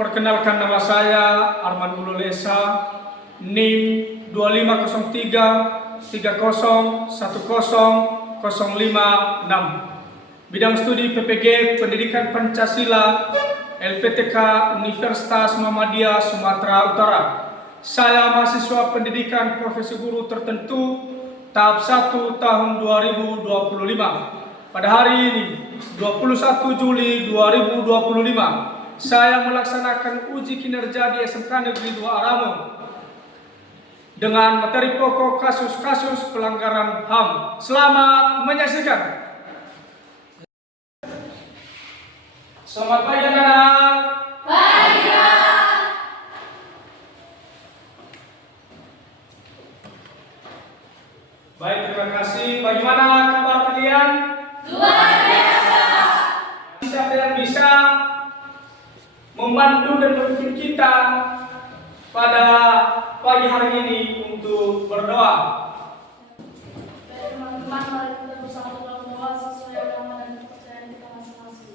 Perkenalkan, nama saya Arman Mululesa, NIM 2503 3010 056. Bidang studi PPG Pendidikan Pancasila, LPTK Universitas Muhammadiyah Sumatera Utara. Saya mahasiswa pendidikan profesi guru tertentu tahap 1 tahun 2025. Pada hari ini, 21 Juli 2025, saya melaksanakan uji kinerja di SMK Negeri 2 Aramo dengan materi pokok kasus-kasus pelanggaran HAM. Selamat menyaksikan. Selamat pagi anak-anak. Pagi. Baik, terima kasih. Bagaimana kabar kalian? Luar biasa. Siapa yang bisa membantu dan memimpin kita pada pagi hari ini untuk berdoa? Teman-teman, mari kita bersama berdoa sesuai agama dan kepercayaan kita masing-masing.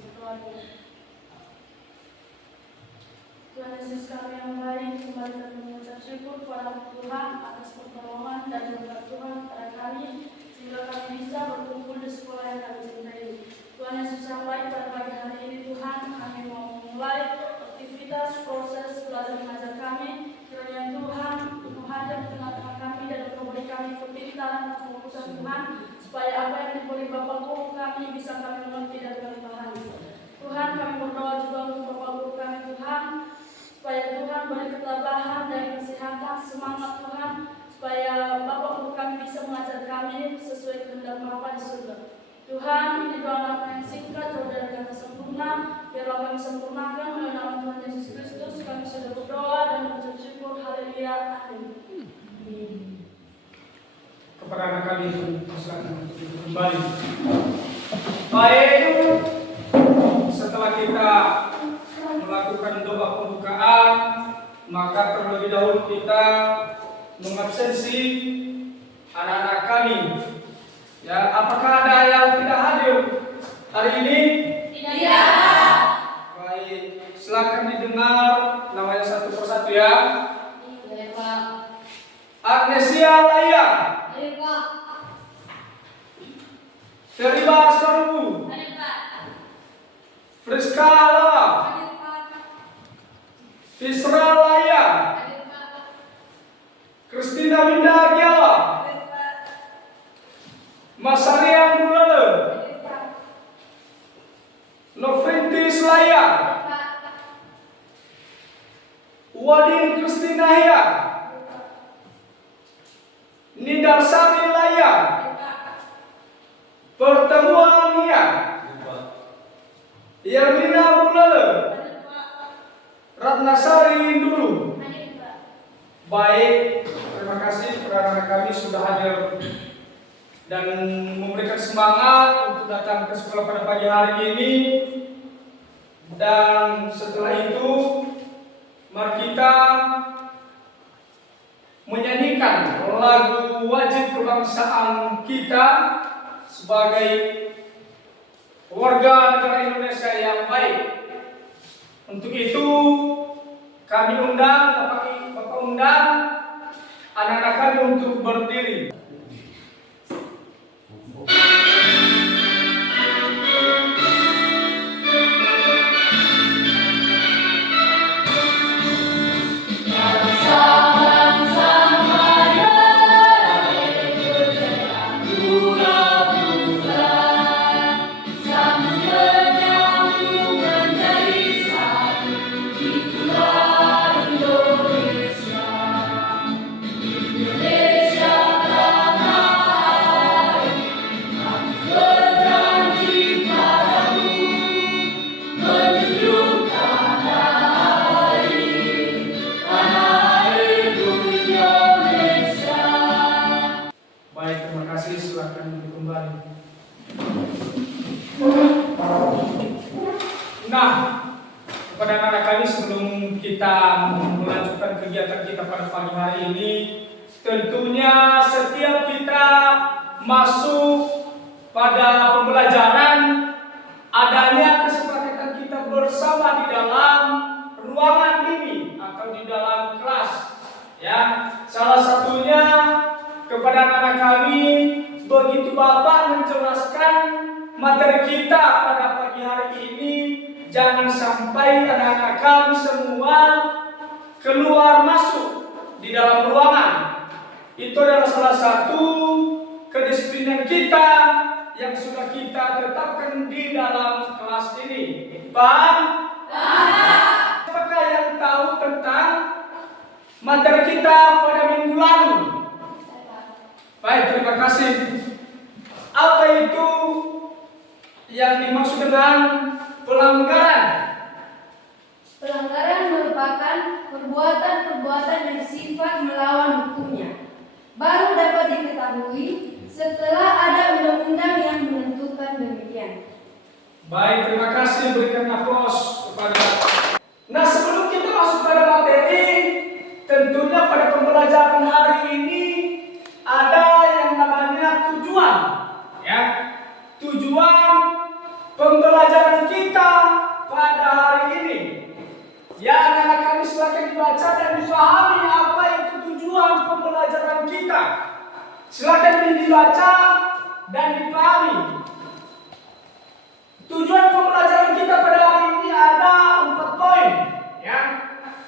Tuhan Yesus kami yang baik, kembali kami mengucap syukur kepada Tuhan atas pertolongan dan berkat Tuhan pada kami, sehingga kami bisa berkumpul di sekolah yang kami cintai. Tuhan Yesus yang baik, pada pagi hari ini Tuhan, kami mau memulai aktivitas proses belajar mengajar kami. Kiranya Tuhan hadir di tengah-tengah kami dan memberi kami kepintaran dan kefokusan Tuhan, supaya apa yang diberi Bapak Guru kami bisa kami mengerti dan kami pahami. Tuhan, kami berdoa juga untuk Bapak Guru kami Tuhan, supaya Tuhan beri ketabahan dan kesehatan, semangat Tuhan, supaya Bapak Guru kami bisa mengajar kami sesuai kehendak Bapa di surga. Tuhan, ini doa anak yang singkat, jauh dari kata sempurna, biarlah kami sempurnakan melalui nama Tuhan Yesus Kristus. Kami sudah berdoa dan mengucap syukur. Haleluya. Amin. Kepada anak kami, silakan kembali. Baik, setelah kita melakukan doa pembukaan, maka terlebih dahulu kita mengabsensi anak-anak kami. Ya, apakah ada yang tidak hadir hari ini? Tidak. Baik, silakan didengar namanya satu persatu ya. Iya, Pak. Agnesia Laya, Iya, Pak. Teriba Sarubu, Iya, Pak. Friska Lawa, Iya, Pak. Fisra Laya, Iya, Pak. Kristina Winda Giawa, Iya, Pak. Masaria Mulale, Iya, Pak. Novrintis Laya, Iya, Pak. Wadin Kristina Hia, Nidarsari Laya, Iya, Pak. Pertemuan Hia, Yermina Mulale, Iya, Pak. Ratnasari Indulu. Iya, Pak. Baik, terima kasih kepada anak kami sudah hadir dan memberikan semangat untuk datang ke sekolah pada pagi hari ini. Dan setelah itu, mari kita menyanyikan lagu wajib kebangsaan kita sebagai warga negara Indonesia yang baik. Untuk itu, kami Bapak undang anak-anak kami untuk berdiri. Nah, kepada anak-anak kami sebelum kita melanjutkan kegiatan kita pada pagi hari ini, tentunya setiap kita masuk pada pembelajaran adanya kesepakatan kita bersama di dalam ruangan anak-anak kami, begitu Bapak menjelaskan materi kita pada pagi hari ini, jangan sampai anak-anak kami semua keluar masuk di dalam ruangan. Itu adalah salah satu kedisiplinan kita yang sudah kita tetapkan di dalam kelas ini. Paham? Apakah yang tahu tentang materi kita pada minggu lalu? Baik, terima kasih. Apa itu yang dimaksud dengan pelanggaran? Pelanggaran merupakan perbuatan-perbuatan yang sifat melawan hukumnya. Baru dapat diketahui setelah ada undang-undang yang menentukan demikian. Baik, terima kasih. Berikan aplaus kepada. Nah, sebelum kita masuk pada materi, tentunya pada pembelajaran hari ini ada yang namanya tujuan. Ya, tujuan pembelajaran kita pada hari ini. Ya, anak-anak kami silakan dibaca dan dipahami apa itu tujuan pembelajaran kita. Silakan dibaca dan dipahami. Tujuan pembelajaran kita pada hari ini ada 4 poin, ya,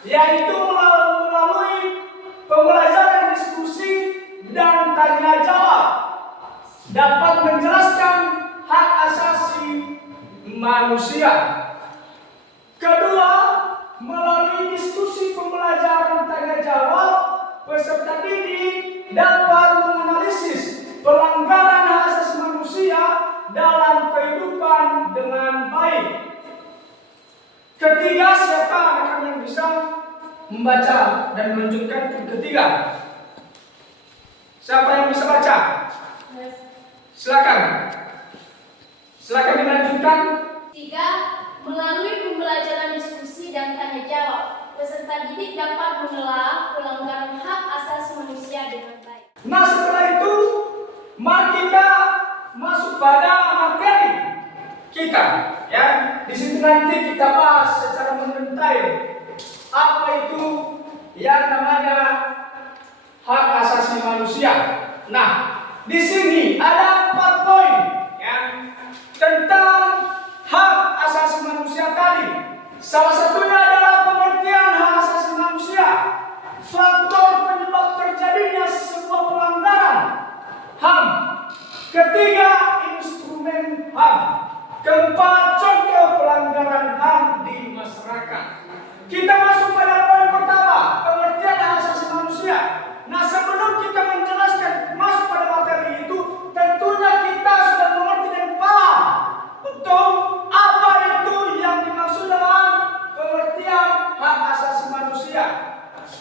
yaitu melalui pembelajaran diskusi dan tanya jawab dapat menjelaskan hak asasi manusia. Kedua, melalui diskusi pembelajaran tanya jawab, peserta didik dapat menganalisis pelanggaran hak asasi manusia dalam kehidupan dengan baik. Ketiga, siapa anak-anak yang bisa membaca dan menunjukkan ketiga? Siapa yang bisa baca? Silakan. Silakan dilanjutkan. 3. Melalui pembelajaran diskusi dan tanya jawab, peserta didik dapat menelaah pelanggaran hak asasi manusia dengan baik. Nah, setelah itu mari kita masuk pada materi kita, ya. Di situ nanti kita bahas secara mendetail apa itu yang namanya hak asasi manusia. Nah, di sini ada 4 poin, ya, tentang hak asasi manusia tadi. Salah satunya adalah pengertian hak asasi manusia, faktor penyebab terjadinya sebuah pelanggaran HAM. Ketiga, instrumen HAM. Keempat, contoh pelanggaran HAM di masyarakat. Kita masuk pada poin pertama, pengertian hak asasi manusia. Nah, sebelum kita menjelaskan masuk pada materi itu, tentunya kita sudah mengerti dan paham betul apa itu yang dimaksud dengan pengertian hak asasi manusia.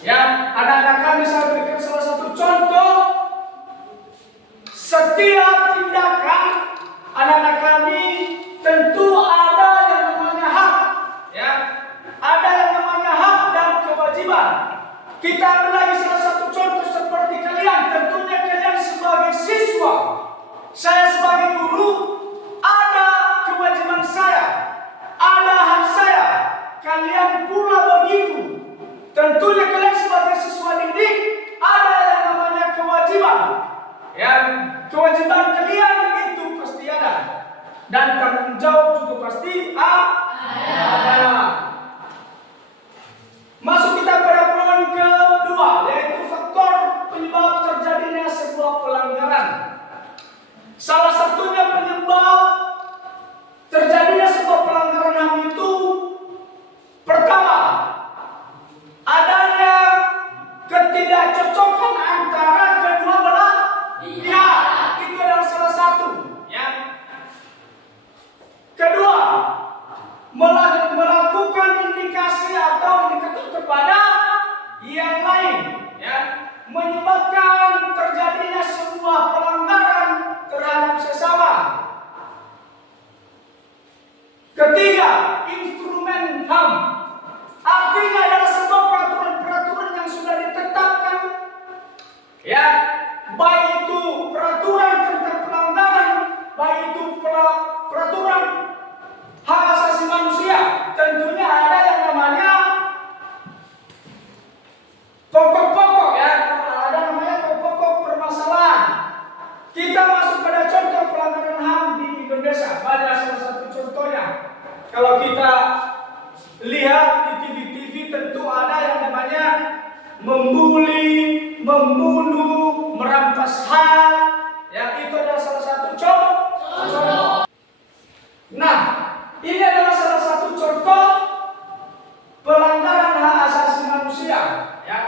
Ya, anak-anak kami saya berikan salah satu contoh. Setiap tindakan anak-anak kami tentu ada yang namanya hak, ya, ada yang namanya hak dan kewajiban. Kita ambil lagi salah satu contoh seperti kalian. Tentunya kalian sebagai siswa, saya sebagai guru, ada kewajiban saya, ada hak saya. Kalian pula begitu. Tentunya kalian sebagai siswa didik ada yang namanya kewajiban. Ya, kewajiban kalian itu pasti ada, dan tanggung jawab juga pasti ada. Masuk kita pada poin kedua, yaitu faktor penyebab terjadinya sebuah pelanggaran. Salah satunya penyebab terjadinya sebuah pelanggaran HAM itu, pertama, adanya ketidakcocokan antara kedua belah pihak. Itu adalah salah satu, ya. Kedua, melakukan indikasi atau indikator kepada yang lain, ya, menyebabkan terjadinya sebuah pelanggaran terhadap sesama. Ketiga, instrumen HAM. Artinya adalah sebuah peraturan-peraturan yang sudah ditetapkan, ya, baik itu peraturan tentang pelanggaran, baik itu peraturan hak asasi manusia. Tentunya ada yang namanya TV tentu ada yang namanya membuli, membunuh, merampas hak. Ya, itu adalah salah satu contoh. Nah, ini adalah salah satu contoh pelanggaran hak asasi manusia. Ya,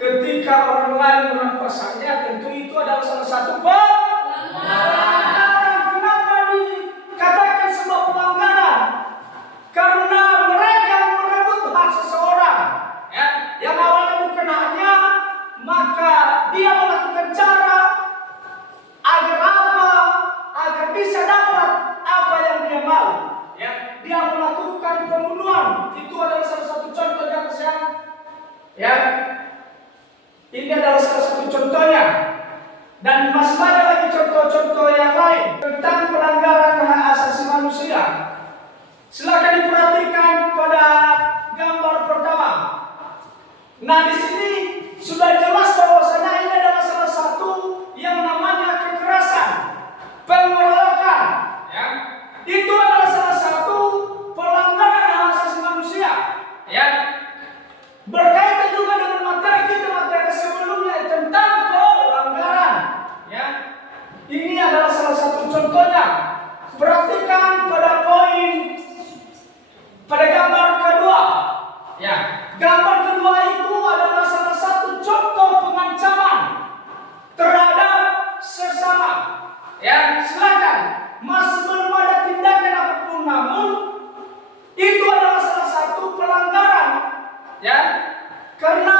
ketika orang lain merampas haknya, tentu itu adalah salah satu pelanggaran. Kenapa dikatakan sebuah pelanggaran? Karena mereka merebut hak seseorang, ya, yang awalnya bukan haknya, maka dia melakukan cara agar apa? Agar bisa dapat apa yang dia mau. Ya, dia melakukan pembunuhan. Itu adalah salah satu contoh di atas ya. Ini adalah salah satu contohnya. Dan masih banyak lagi contoh-contoh yang lain tentang pelanggaran hak asasi manusia. Silakan diperhatikan pada gambar pertama. Nah, di sini sudah jelas bahwasanya ini adalah salah satu yang namanya kekerasan, pengeroyokan. Ya, itu adalah salah satu pelanggaran hak asasi manusia. Ya, berkaitan juga dengan materi sebelumnya tentang pelanggaran. Ya, ini adalah salah satu contohnya. Perhatikan pada pada gambar kedua. Ya, gambar kedua itu adalah salah satu contoh pengancaman terhadap sesama. Ya, silakan. Masih belum ada tindakan apapun, namun itu adalah salah satu pelanggaran. Ya, karena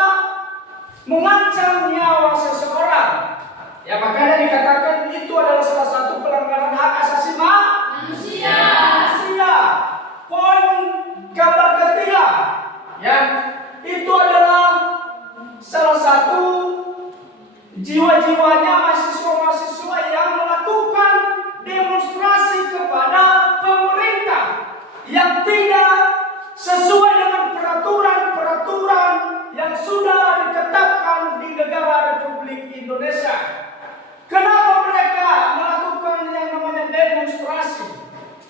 mengancam nyawa seseorang. Ya, makanya dikatakan itu adalah salah satu pelanggaran hak asasi manusia. Poin gambar ketiga, ya, itu adalah salah satu jiwa-jiwanya mahasiswa-mahasiswa yang melakukan demonstrasi kepada pemerintah yang tidak sesuai dengan peraturan-peraturan yang sudah ditetapkan di negara Republik Indonesia. Kenapa mereka melakukan yang namanya demonstrasi?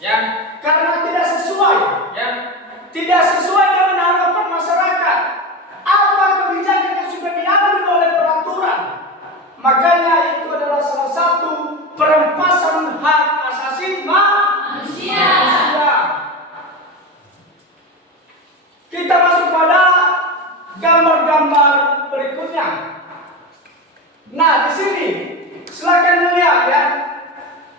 Ya, karena tidak sesuai, ya, tidak sesuai dengan harapan masyarakat. Apa kebijakan yang sudah diambil oleh peraturan? Makanya itu adalah salah satu perampasan hak asasi manusia. Kita masuk pada gambar-gambar berikutnya. Nah, di sini silakan melihat, ya.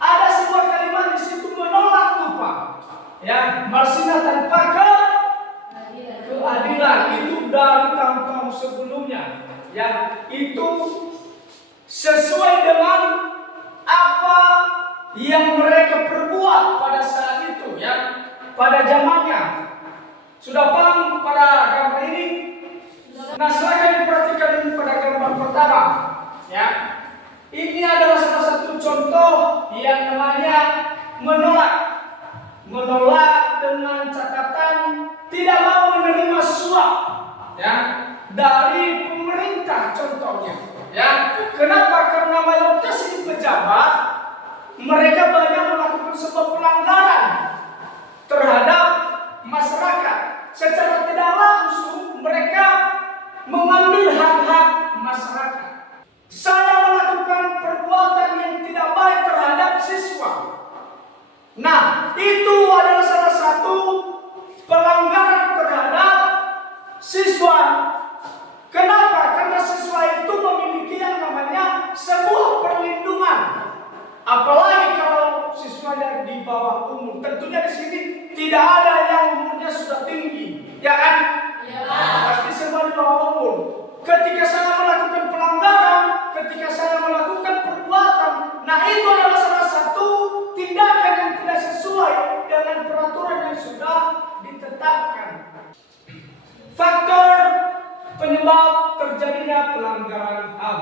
Ada sebuah kalimat di situ menolak upah. Ya, Marsina tanpa keadilan itu dari tahun-tahun sebelumnya. Ya, itu sesuai dengan apa yang mereka perbuat pada saat itu, ya, pada zamannya. Sudah paham pada gambar ini? Nah, silakan diperhatikan pada gambar pertama. Ya, ini adalah salah satu contoh yang namanya menolak dengan catatan tidak mau menerima suap, ya, dari pemerintah contohnya. Ya, kenapa? Karena mayoritas ini pejabat, mereka banyak melakukan sebuah pelanggaran terhadap masyarakat. Secara tidak langsung mereka mengambil hak-hak masyarakat. Saya melakukan perbuatan yang tidak baik terhadap siswa. Nah, itu adalah salah satu pelanggaran terhadap siswa. Kenapa? Karena siswa itu memiliki yang namanya sebuah perlindungan. Apalagi kalau siswanya di bawah umur. Tentunya di sini tidak ada yang umurnya sudah tinggi, ya kan? Ya. Pasti semua di bawah umur. Ketika saya melakukan pelanggaran, ketika saya melakukan perbuatan, nah itu adalah salah satu tindakan yang tidak sesuai dengan peraturan yang sudah ditetapkan. Faktor penyebab terjadinya pelanggaran HAM.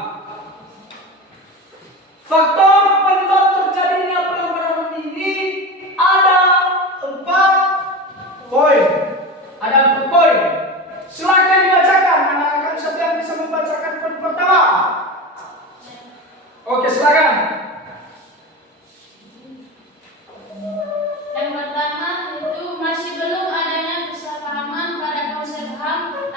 Faktor penyebab terjadinya pelanggaran ini ada 4 poin. Ada 4 poin. Silakan dibacakan. Anak-anak siapa yang bisa membacakan poin pertama? Oke, silakan. Yang pertama itu masih belum adanya kesepahaman pada konsep HAM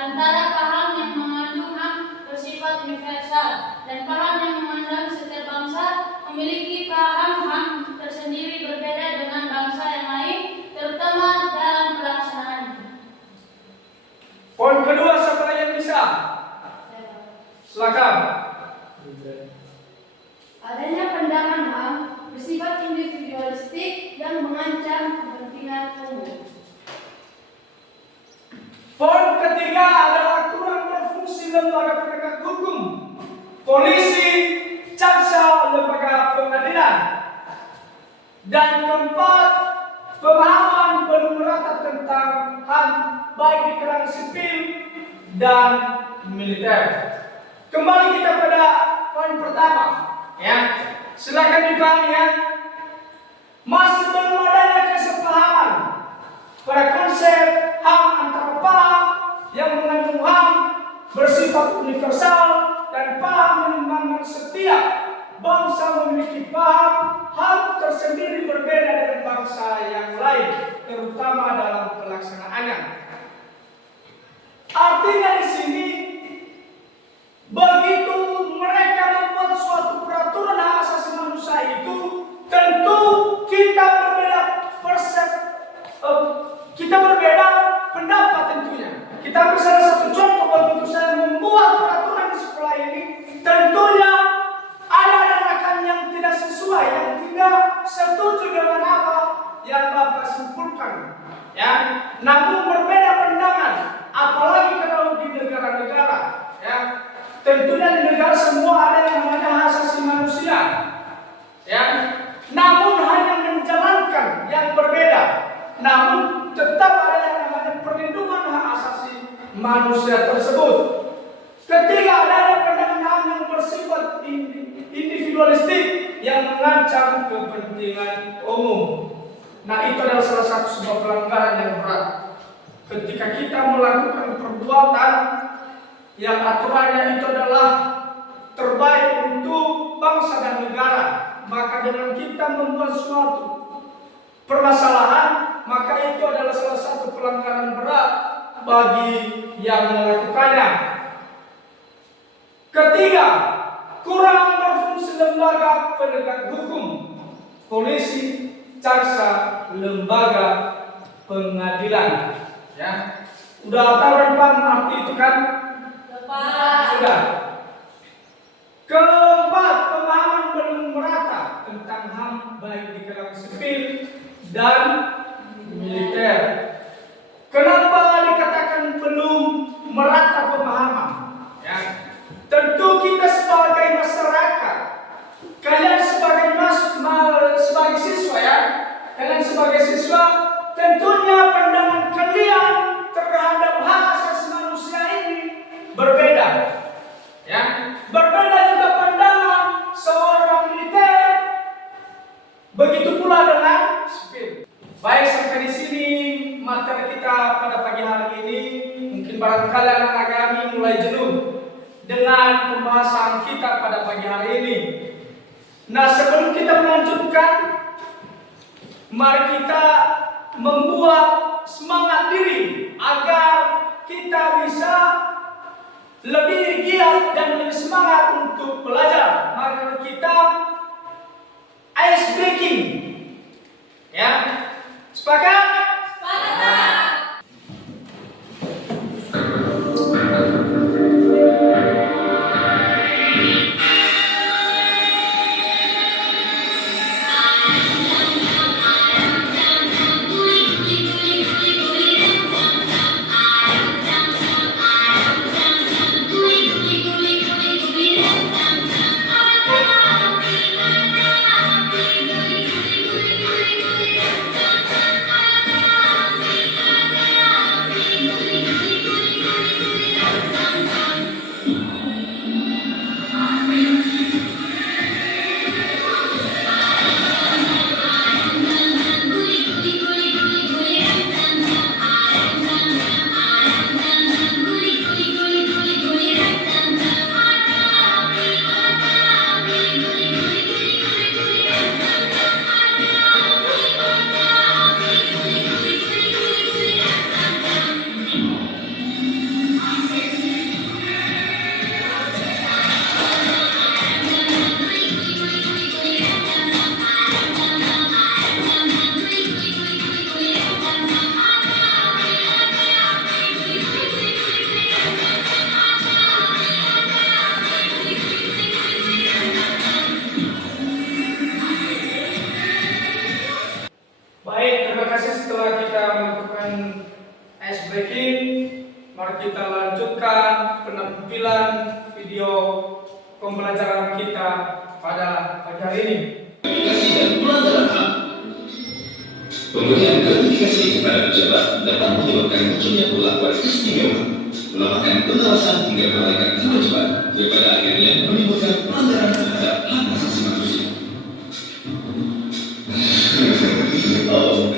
lembaga penegak hukum, polisi, jaksa, lembaga pengadilan. Dan keempat, pemahaman belum merata tentang HAM baik di kalangan sipil dan militer. Kembali kita pada poin pertama, ya. Silakan dipahami ya. Masih belum adanya kesepahaman pada konsep HAM antara paham yang mengandung HAM bersifat universal dan paham yang memang setiap bangsa memiliki paham HAM tersendiri berbeda dengan bangsa yang lain, terutama dalam pelaksanaannya. Artinya di sini, begitu mereka membuat suatu peraturan hak asasi manusia itu, tentu kita berbeda pendapat tentunya. Kita ambil salah satu contoh, begitu saya membuat peraturan di sekolah ini, tentunya ada anak-anak yang tidak sesuai, yang tidak setuju dengan apa yang Bapak simpulkan. Ya, namun berbeda pandangan, apalagi kalau di negara-negara. Ya, tentunya di negara semua ada yang namanya hak asasi manusia. Ya, namun hanya menjalankan yang berbeda. Namun tetap ada yang namanya perlindungan hak asasi manusia tersebut. Ketika adanya pandangan yang bersifat individualistik yang mengancam kepentingan umum. Nah, itu adalah salah satu sebuah pelanggaran yang berat. Ketika kita melakukan perbuatan yang aturannya itu adalah terbaik untuk bangsa dan negara, maka dengan kita membuat suatu permasalahan, maka itu adalah salah satu pelanggaran berat bagi yang melakukannya. Ketiga, kurang berfungsi lembaga penegak hukum, polisi, jaksa, lembaga pengadilan. Ya, udah tahu dan paham arti itu kan? Sudah. Keempat, pemahaman belum merata tentang HAM baik di kalangan sipil dan militer. Kenapa dikatakan belum merata pemahaman? Ya, tentu kita sebagai masyarakat, kalian sebagai siswa ya, kalian sebagai siswa, tentunya pandangan kalian terhadap hak asasi manusia ini berbeda. Ya, berbeda juga pandangan seorang militer, begitu pula dengan sipil. Baik, sampai di sini materi kita pada pagi hari ini. Mungkin barangkali anak-anak kami mulai jenuh dengan pembahasan kita pada pagi hari ini. Nah, sebelum kita melanjutkan, mari kita membuat semangat diri agar kita bisa lebih giat dan lebih semangat untuk belajar. Maka kita ice breaking, ya, sepakat? Sepakat. kita lanjutkan penampilan video pembelajaran kita pada pagi hari ini. Gratifikasi dan pelanggaran HAM. Pemberian gratifikasi kepada pejabat dapat menyebabkan munculnya perlakuan istimewa, melemahkan pengawasan hingga melalaikan kewajiban, pada akhirnya menimbulkan pelanggaran terhadap hak asasi manusia. Oh.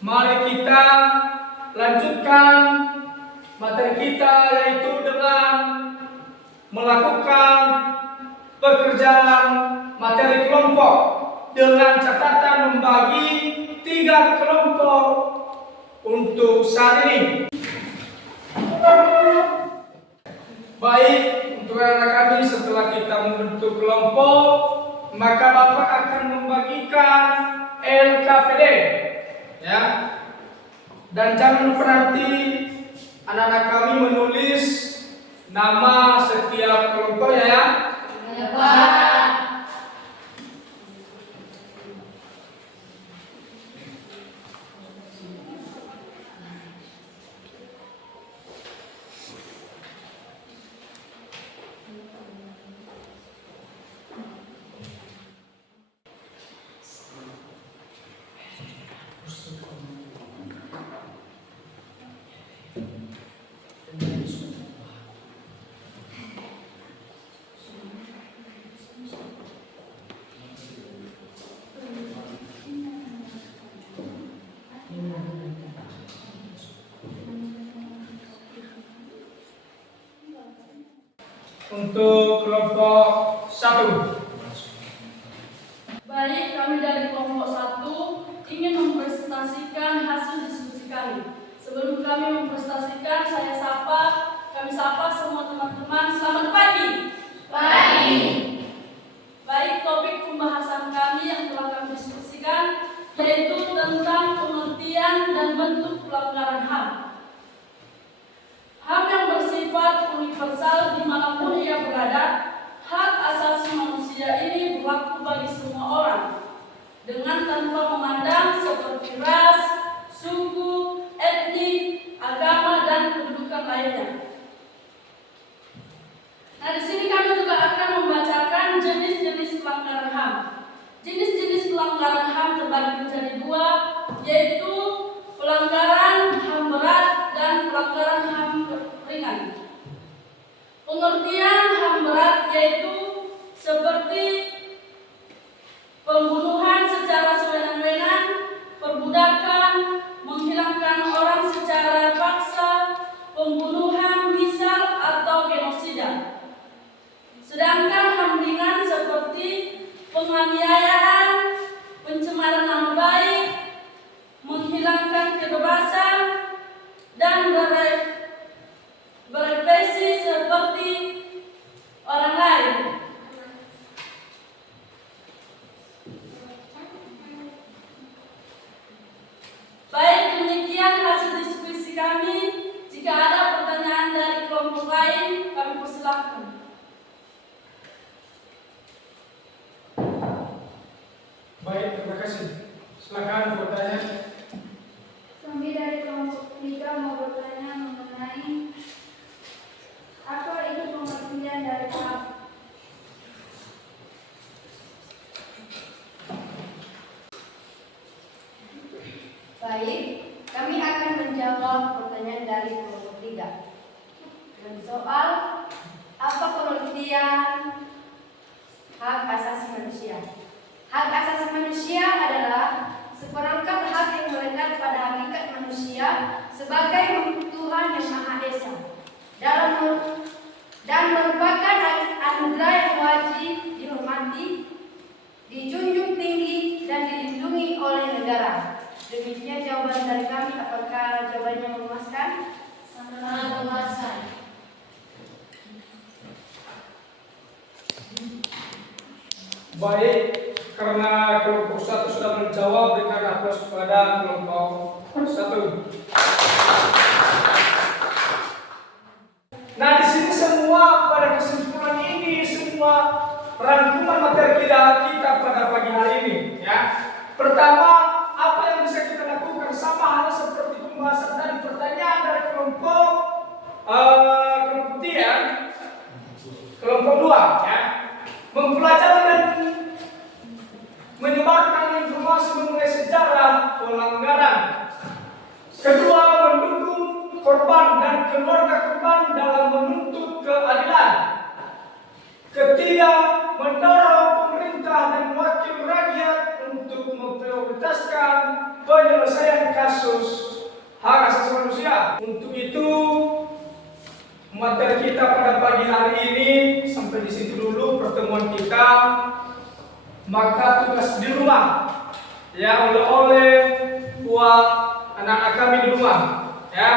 Mari kita lanjutkan materi kita, yaitu dengan melakukan pekerjaan materi kelompok dengan catatan membagi 3 kelompok untuk saat ini. Baik, untuk anak kami, setelah kita membentuk kelompok, maka Bapak akan membagikan LKPD, ya. Dan jangan lupa nanti anak-anak kami menulis nama setiap kelompoknya, ya. Ya, Pak. Untuk kelompok 1. Baik, kami dari kelompok 1 ingin mempresentasikan hasil diskusi kami. Sebelum kami mempresentasikan, kami sapa semua teman-teman. Selamat pagi. Pagi. Baik, topik pembahasan kami yang telah kami diskusikan yaitu tentang pengertian dan bentuk pelanggaran HAM. HAM yang bersifat universal dimanapun ia berada. Hak asasi manusia ini berlaku bagi semua orang, dengan tanpa memandang seperti ras, suku, etnik, agama, dan kedudukan lainnya. Nah, di sini kami juga akan membacakan jenis-jenis pelanggaran HAM. Jenis-jenis pelanggaran HAM terbagi menjadi 2, yaitu pelanggaran HAM berat dan pelanggaran HAM ringan. Pengertian HAM berat yaitu seperti pembunuhan secara sewenang-wenang, perbudakan, menghilangkan orang secara paksa, pembunuhan misal atau genosida. Sedangkan HAM ringan seperti penganiayaan, pencemaran nama baik, menghilangkan kebebasan, dan berekspresi seperti orang lain. Baik, demikian hasil diskusi kami. Jika ada pertanyaan dari kelompok lain, kami persilahkan. Baik, terima kasih. Silakan bertanya. Kami dari kelompok 3 mau bertanya mengenai Soal apa pengertian hak asasi manusia? Hak asasi manusia adalah seperangkat hak yang melekat pada hakikat manusia sebagai Tuhan yang Maha Esa dan merupakan anugerah yang wajib dihormati, dijunjung tinggi dan dilindungi oleh negara. Demikian jawaban dari kami. Apakah jawabannya memuaskan? Sangat memuaskan. Baik, karena kelompok 1 sudah menjawab, berikan aplaus kepada kelompok 1. Nah, di sini semua pada kesimpulan ini semua rangkuman materi kita pada pagi hari ini, ya. Pertama, apa yang bisa kita lakukan sama halnya seperti pembahasan tadi, pertanyaan dari kelompok 3, kelompok 2, ya. Mempelajari dan menyebarkan informasi mengenai sejarah pelanggaran. Kedua, mendukung korban dan keluarga korban dalam menuntut keadilan. Ketiga, mendorong pemerintah dan wakil rakyat untuk memprioritaskan penyelesaian kasus hak asasi manusia. Untuk itu, materi kita pada pagi hari ini sampai di situ dulu pertemuan kita. Maka tugas di rumah, ya, oleh buat anak-anak kami di rumah, ya,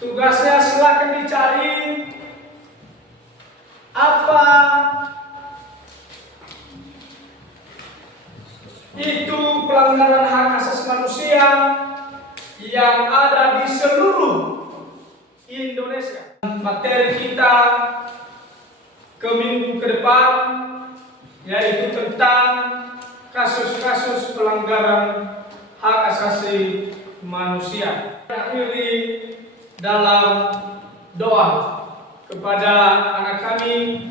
tugasnya silakan dicari apa itu pelanggaran hak asasi manusia yang ada di seluruh Indonesia. Materi kita ke minggu ke depan yaitu tentang kasus-kasus pelanggaran hak asasi manusia. Akhiri dalam doa kepada anak kami,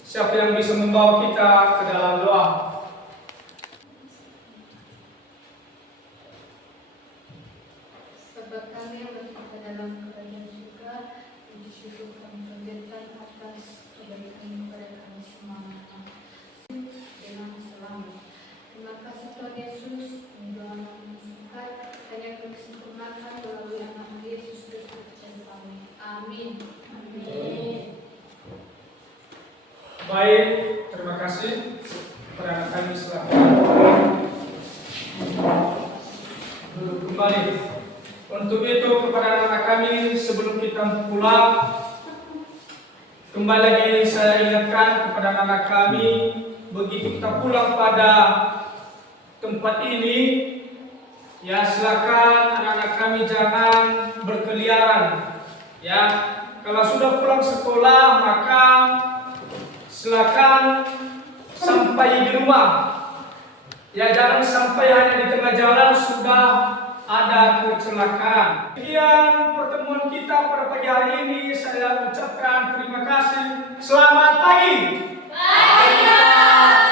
siapa yang bisa membawa kita ke dalam doa? Sebab kami yang berada dalam kerajaan surga, puji syukur kami panjatkan atas kebaikan kepada kami semua. Dengan selamat. Terima kasih Tuhan Yesus, doa kami singkat, hanya kami sempurnakan melalui anak Yesus Kristus dan kami. Amin. Amin. Baik, terima kasih kepada anak kami. Silakan duduk kembali. Untuk itu kepada anak kami sebelum kita pulang, kembali lagi saya ingatkan kepada anak kami, begitu kita pulang pada tempat ini, ya silakan anak-anak kami jangan berkeliaran, ya. Kalau sudah pulang sekolah maka silakan sampai di rumah, ya, jangan sampai hanya di tengah jalan sudah ada kecelakaan. Sekian pertemuan kita pada pagi hari ini. Saya ucapkan terima kasih. Selamat pagi. Baik.